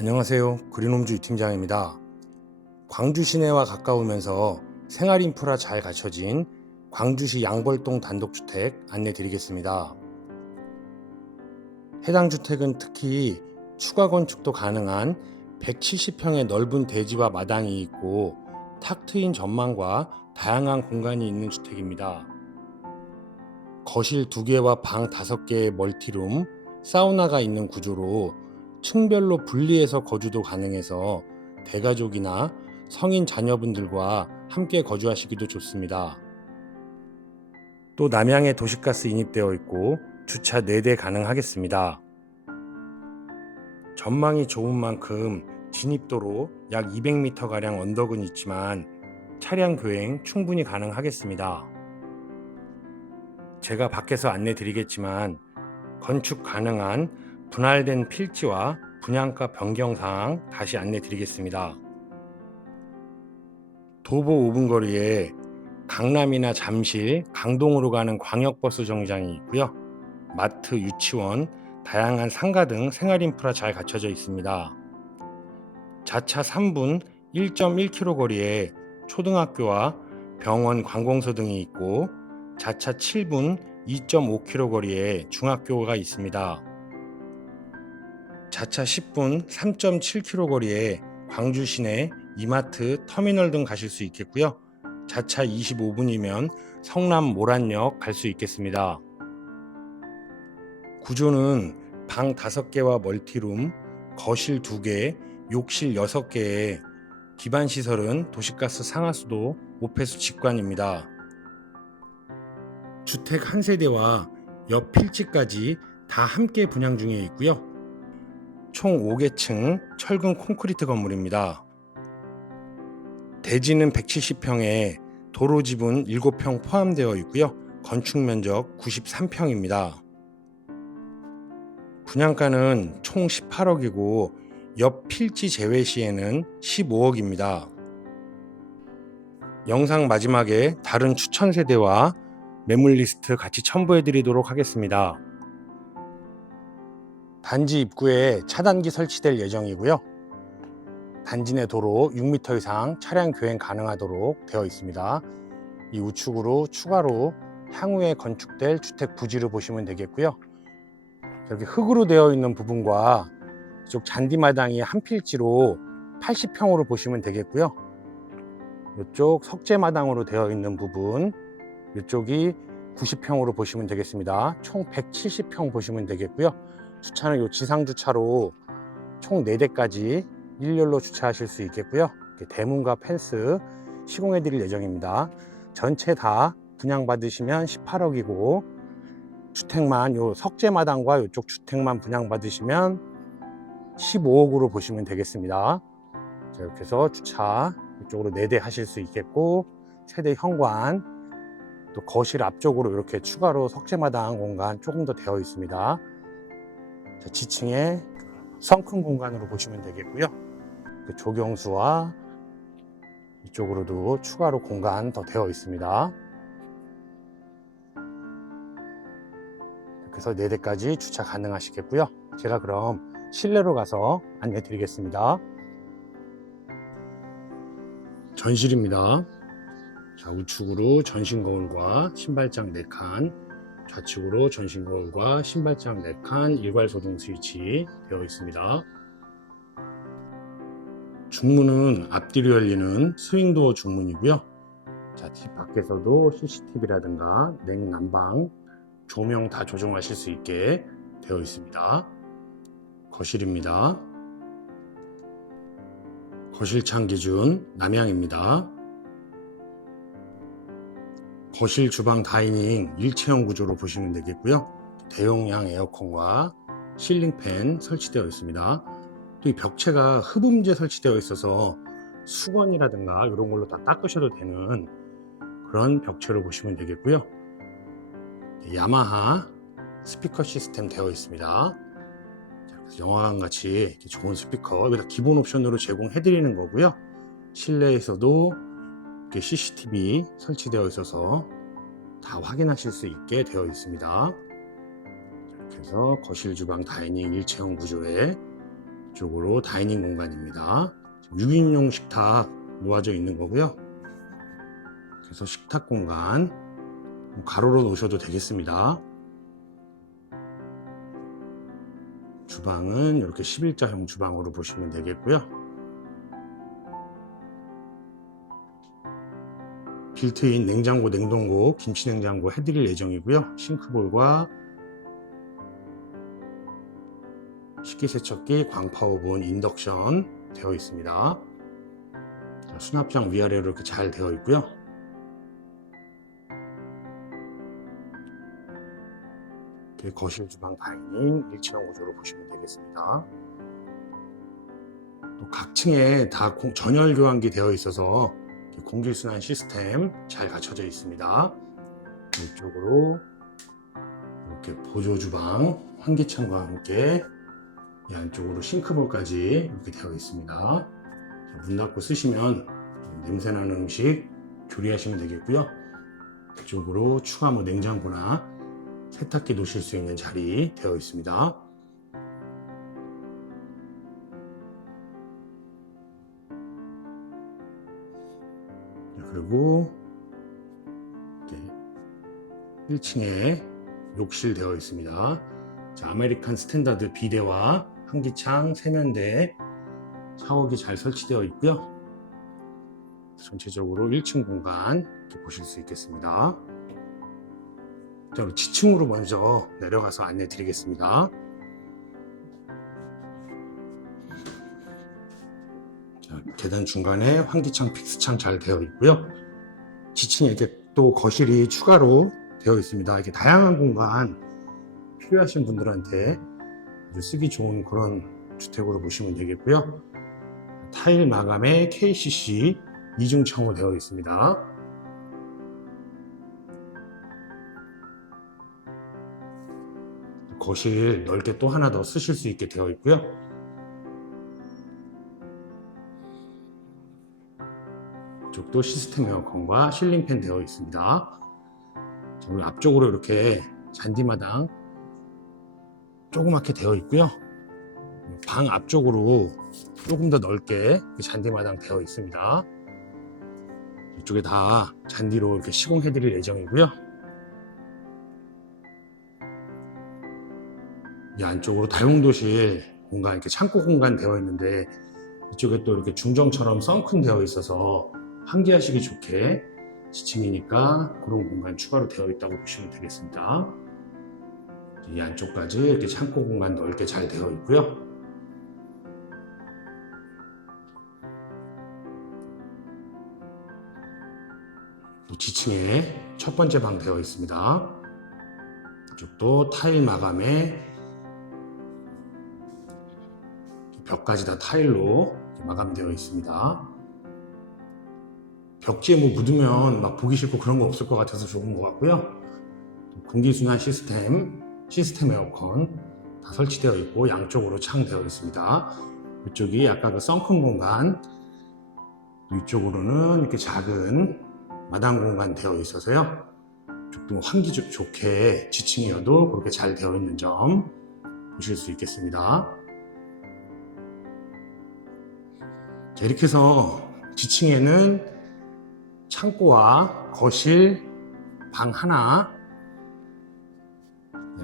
안녕하세요. 그린홈즈 유팀장입니다. 광주 시내와 가까우면서 생활 인프라 잘 갖춰진 광주시 양벌동 단독주택 안내 드리겠습니다. 해당 주택은 특히 추가 건축도 가능한 170평의 넓은 대지와 마당이 있고 탁 트인 전망과 다양한 공간이 있는 주택입니다. 거실 2개와 방 5개의 멀티룸, 사우나가 있는 구조로 층별로 분리해서 거주도 가능해서 대가족이나 성인 자녀분들과 함께 거주하시기도 좋습니다. 또 남양에 도시가스 인입되어 있고 주차 4대 가능하겠습니다. 전망이 좋은 만큼 진입도로 약 200m가량 언덕은 있지만 차량 교행 충분히 가능하겠습니다. 제가 밖에서 안내 드리겠지만 건축 가능한 분할된 필지와 분양가 변경 사항 다시 안내 드리겠습니다. 도보 5분 거리에 강남이나 잠실, 강동으로 가는 광역버스 정류장이 있고요. 마트, 유치원, 다양한 상가 등 생활 인프라 잘 갖춰져 있습니다. 자차 3분 1.1km 거리에 초등학교와 병원, 관공서 등이 있고 자차 7분 2.5km 거리에 중학교가 있습니다. 자차 10분 3.7km 거리에 광주 시내 이마트, 터미널 등 가실 수 있겠고요. 자차 25분이면 성남 모란역 갈 수 있겠습니다. 구조는 방 5개와 멀티룸, 거실 2개, 욕실 6개에 기반 시설은 도시가스 상하수도, 오폐수 직관입니다. 주택 한 세대와 옆 필지까지 다 함께 분양 중에 있고요. 총 5개층 철근 콘크리트 건물입니다. 대지는 170평에 도로 지분 7평 포함되어 있고요. 건축 면적 93평입니다. 분양가는 총 18억이고 옆 필지 제외 시에는 15억입니다. 영상 마지막에 다른 추천 세대와 매물 리스트 같이 첨부해 드리도록 하겠습니다. 단지 입구에 차단기 설치될 예정이고요. 단지 내 도로 6m 이상 차량 교행 가능하도록 되어 있습니다. 이 우측으로 추가로 향후에 건축될 주택 부지를 보시면 되겠고요. 이렇게 흙으로 되어 있는 부분과 이쪽 잔디마당이 한 필지로 80평으로 보시면 되겠고요. 이쪽 석재마당으로 되어 있는 부분, 이쪽이 90평으로 보시면 되겠습니다. 총 170평 보시면 되겠고요. 주차는 이 지상 주차로 총 4대까지 일렬로 주차하실 수 있겠고요. 대문과 펜스 시공해 드릴 예정입니다. 전체 다 분양받으시면 18억이고 주택만 요 석재 마당과 이쪽 주택만 분양받으시면 15억으로 보시면 되겠습니다. 자, 이렇게 해서 주차 이쪽으로 4대 하실 수 있겠고 세대 현관 또 거실 앞쪽으로 이렇게 추가로 석재마당 공간 조금 더 되어 있습니다. 자, 지층에 성큰 공간으로 보시면 되겠고요. 그 조경수와 이쪽으로도 추가로 공간 더 되어 있습니다. 그래서 4대까지 주차 가능하시겠고요. 제가 그럼 실내로 가서 안내 드리겠습니다. 전실입니다. 자, 우측으로 전신 거울과 신발장 4칸, 좌측으로 전신 거울과 신발장 4칸, 일괄 소등 스위치 되어 있습니다. 중문은 앞뒤로 열리는 스윙도어 중문이고요. 자, 집 밖에서도 CCTV라든가 냉난방, 조명 다 조정하실 수 있게 되어 있습니다. 거실입니다. 거실 창 기준 남향입니다. 거실 주방 다이닝 일체형 구조로 보시면 되겠고요. 대용량 에어컨과 실링팬 설치되어 있습니다. 또 이 벽체가 흡음재 설치되어 있어서 수건이라든가 이런 걸로 다 닦으셔도 되는 그런 벽체로 보시면 되겠고요. 야마하 스피커 시스템 되어 있습니다. 영화관 같이 좋은 스피커 여기다 기본 옵션으로 제공해 드리는 거고요. 실내에서도 CCTV 설치되어 있어서 다 확인하실 수 있게 되어 있습니다. 이렇게 해서 거실 주방 다이닝 일체형 구조에 이쪽으로 다이닝 공간입니다. 6인용 식탁 놓아져 있는 거고요. 그래서 식탁 공간 가로로 놓으셔도 되겠습니다. 주방은 이렇게 11자형 주방으로 보시면 되겠고요. 빌트인 냉장고, 냉동고, 김치냉장고 해드릴 예정이고요. 싱크볼과 식기세척기, 광파오븐, 인덕션 되어 있습니다. 자, 수납장 위아래로 이렇게 잘 되어 있고요. 거실, 주방, 다이닝 일체형 구조로 보시면 되겠습니다. 또 각 층에 다 공- 전열 교환기 되어 있어서 공기순환 시스템 잘 갖춰져 있습니다. 이쪽으로 이렇게 보조 주방 환기창과 함께 이 안쪽으로 싱크볼까지 이렇게 되어 있습니다. 문 닫고 쓰시면 냄새나는 음식 조리하시면 되겠고요. 이쪽으로 추가 뭐 냉장고나 세탁기 놓으실 수 있는 자리 되어 있습니다. 그리고 이렇게 1층에 욕실 되어 있습니다. 자, 아메리칸 스탠다드 비데와 환기창, 세면대, 샤워기 잘 설치되어 있고요. 전체적으로 1층 공간 보실 수 있겠습니다. 자, 지층으로 먼저 내려가서 안내 드리겠습니다. 계단 중간에 환기창, 픽스창 잘 되어 있고요. 지층에 이렇게 또 거실이 추가로 되어 있습니다. 이렇게 다양한 공간 필요하신 분들한테 아주 쓰기 좋은 그런 주택으로 보시면 되겠고요. 타일 마감에 KCC 이중 창호 되어 있습니다. 거실 넓게 또 하나 더 쓰실 수 있게 되어 있고요. 이쪽도 시스템 에어컨과 실링팬 되어 있습니다. 자, 우리 앞쪽으로 이렇게 잔디마당 조그맣게 되어 있고요. 방 앞쪽으로 조금 더 넓게 잔디마당 되어 있습니다. 이쪽에 다 잔디로 이렇게 시공해 드릴 예정이고요. 이 안쪽으로 다용도실 공간, 이렇게 창고 공간 되어 있는데 이쪽에 또 이렇게 중정처럼 썬큰 되어 있어서 환기하시기 좋게 지층이니까 그런 공간 추가로 되어 있다고 보시면 되겠습니다. 이 안쪽까지 이렇게 창고 공간 넓게 잘 되어 있고요. 또 지층에 첫 번째 방 되어 있습니다. 이쪽도 타일 마감에 벽까지 다 타일로 마감되어 있습니다. 벽지에 뭐 묻으면 막 보기 싫고 그런 거 없을 것 같아서 좋은 것 같고요. 공기순환 시스템, 시스템 에어컨 다 설치되어 있고 양쪽으로 창 되어 있습니다. 이쪽이 아까 그 썬큰 공간, 이쪽으로는 이렇게 작은 마당 공간 되어 있어서요. 조금 환기 좋- 좋게 지층이어도 그렇게 잘 되어 있는 점 보실 수 있겠습니다. 자, 이렇게 해서 지층에는 창고와 거실, 방 하나,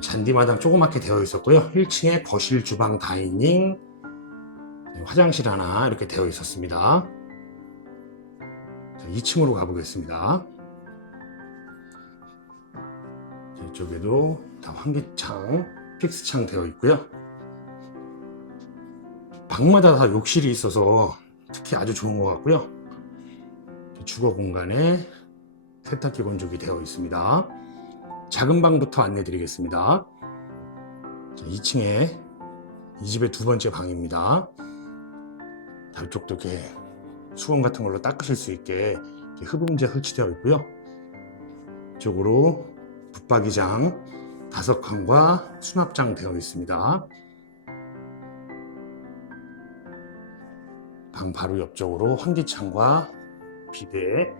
잔디마당 조그맣게 되어 있었고요. 1층에 거실, 주방, 다이닝, 네, 화장실 하나 이렇게 되어 있었습니다. 자, 2층으로 가보겠습니다. 자, 이쪽에도 다 환기창, 픽스창 되어 있고요. 방마다 다 욕실이 있어서 특히 아주 좋은 것 같고요. 주거 공간에 세탁기 건조기 되어 있습니다. 작은 방부터 안내 드리겠습니다. 2층에 이 집의 두 번째 방입니다. 이쪽도 이렇게 수건 같은 걸로 닦으실 수 있게 흡음재 설치되어 있고요. 이쪽으로 붙박이장 다섯 칸과 수납장 되어 있습니다. 방 바로 옆쪽으로 환기창과 비대,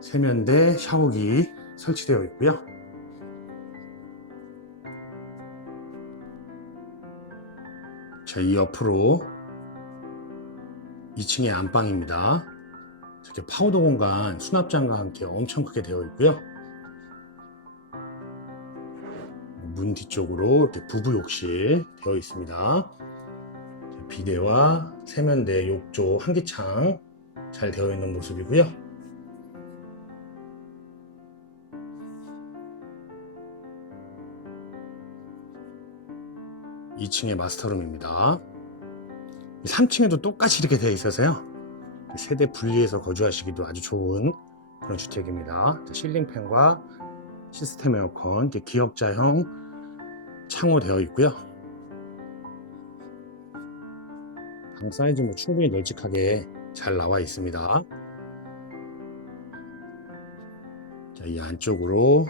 세면대, 샤워기 설치되어 있고요. 자, 이 옆으로 2층의 안방입니다. 이렇게 파우더 공간 수납장과 함께 엄청 크게 되어 있고요. 문 뒤쪽으로 이렇게 부부 욕실 되어 있습니다. 자, 비대와 세면대, 욕조, 환기창 잘 되어 있는 모습이고요. 2층의 마스터룸입니다. 3층에도 똑같이 이렇게 되어 있어서요. 세대 분리해서 거주하시기도 아주 좋은 그런 주택입니다. 실링팬과 시스템 에어컨, 기역자형 창호 되어 있고요. 방 사이즈 뭐 충분히 널찍하게 잘 나와 있습니다. 자, 이 안쪽으로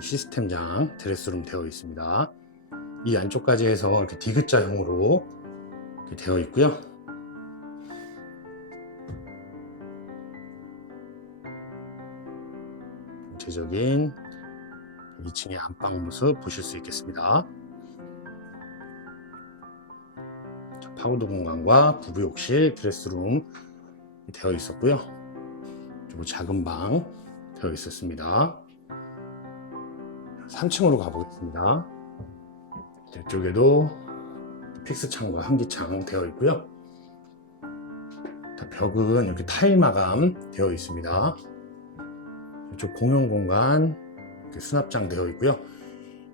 시스템장 드레스룸 되어 있습니다. 이 안쪽까지 해서 이렇게 디귿자형으로 이렇게 되어 있고요. 전체적인 2층의 안방 모습 보실 수 있겠습니다. 파우더 공간과 부부 욕실, 드레스룸 되어 있었고요. 그리고 작은 방 되어 있었습니다. 3층으로 가보겠습니다. 이쪽에도 픽스 창과 환기창 되어 있고요. 자, 벽은 이렇게 타일 마감 되어 있습니다. 이쪽 공용 공간 이렇게 수납장 되어 있고요.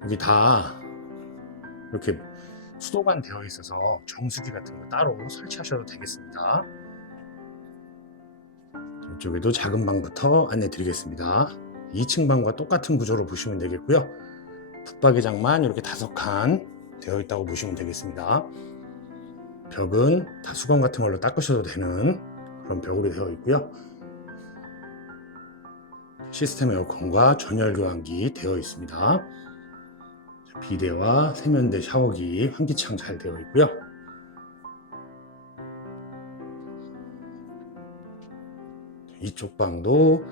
여기 다 이렇게 수도관 되어 있어서 정수기 같은 거 따로 설치하셔도 되겠습니다. 이쪽에도 작은 방부터 안내 드리겠습니다. 2층 방과 똑같은 구조로 보시면 되겠고요. 붙박이장만 이렇게 다섯 칸 되어 있다고 보시면 되겠습니다. 벽은 다 수건 같은 걸로 닦으셔도 되는 그런 벽으로 되어 있고요. 시스템 에어컨과 전열 교환기 되어 있습니다. 비데와 세면대 샤워기 환기창 잘 되어 있고요. 이쪽 방도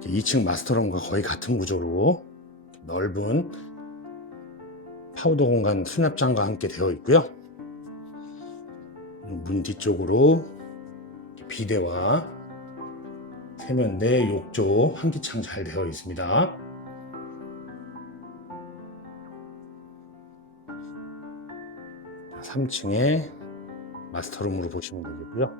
2층 마스터룸과 거의 같은 구조로 넓은 파우더 공간 수납장과 함께 되어 있고요. 문 뒤쪽으로 비데와 세면대, 욕조, 환기창 잘 되어 있습니다. 3층에 마스터룸으로 보시면 되겠고요.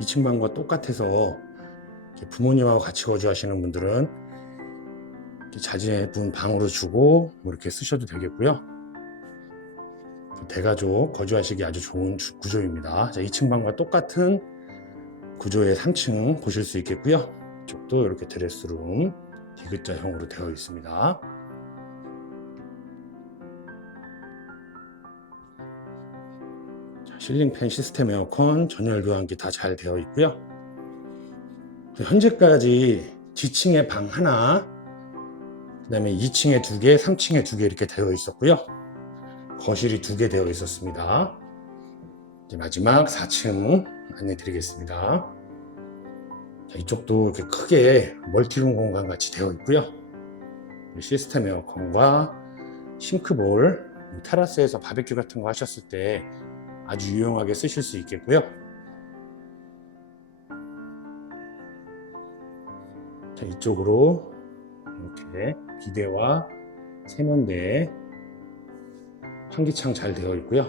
2층 방과 똑같아서 부모님하고 같이 거주하시는 분들은 자제분 방으로 주고 뭐 이렇게 쓰셔도 되겠고요. 대가족 거주하시기 아주 좋은 주- 구조입니다. 자, 2층 방과 똑같은 구조의 3층 보실 수 있겠고요. 이쪽도 이렇게 드레스룸 디귿자형으로 되어 있습니다. 실링팬 시스템 에어컨 전열 교환기 다 잘 되어 있고요. 현재까지 지층에 방 하나, 그 다음에 2층에 두 개, 3층에 두 개 이렇게 되어 있었고요. 거실이 두 개 되어 있었습니다. 이제 마지막 4층 안내 드리겠습니다. 자, 이쪽도 이렇게 크게 멀티룸 공간 같이 되어 있고요. 시스템 에어컨과 싱크볼, 테라스에서 바베큐 같은 거 하셨을 때 아주 유용하게 쓰실 수 있겠고요. 자, 이쪽으로 이렇게 비데와 세면대 환기창 잘 되어 있고요.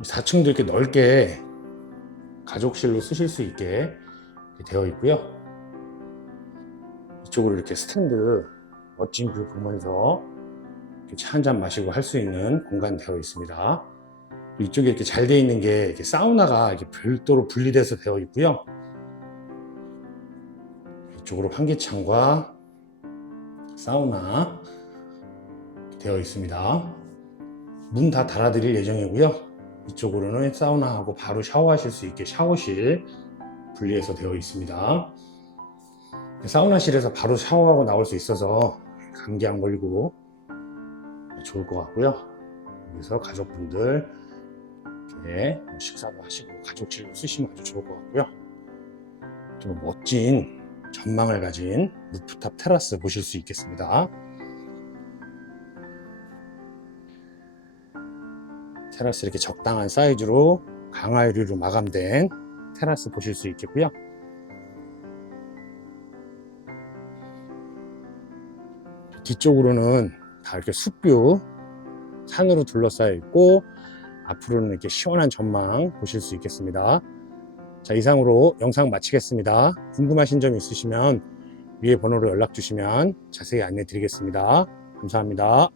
4층도 이렇게 넓게 가족실로 쓰실 수 있게 되어 있고요. 이쪽으로 이렇게 스탠드 멋진 뷰 보면서 차 한 잔 마시고 할 수 있는 공간 되어 있습니다. 이쪽에 이렇게 잘 되어 있는 게 이렇게 사우나가 이렇게 별도로 분리돼서 되어 있고요. 이쪽으로 환기창과 사우나 되어 있습니다. 문 다 달아드릴 예정이고요. 이쪽으로는 사우나하고 바로 샤워하실 수 있게 샤워실 분리해서 되어 있습니다. 사우나실에서 바로 샤워하고 나올 수 있어서 감기 안 걸리고 좋을 것 같고요. 그래서 가족분들 이렇게 식사도 하시고 가족실로 쓰시면 아주 좋을 것 같고요. 좀 멋진 전망을 가진 루프탑 테라스 보실 수 있겠습니다. 테라스 이렇게 적당한 사이즈로 강화 유리로 마감된 테라스 보실 수 있겠고요. 뒤쪽으로는 다 이렇게 숲뷰 산으로 둘러싸여 있고 앞으로는 이렇게 시원한 전망 보실 수 있겠습니다. 자, 이상으로 영상 마치겠습니다. 궁금하신 점 있으시면 위에 번호로 연락 주시면 자세히 안내 드리겠습니다. 감사합니다.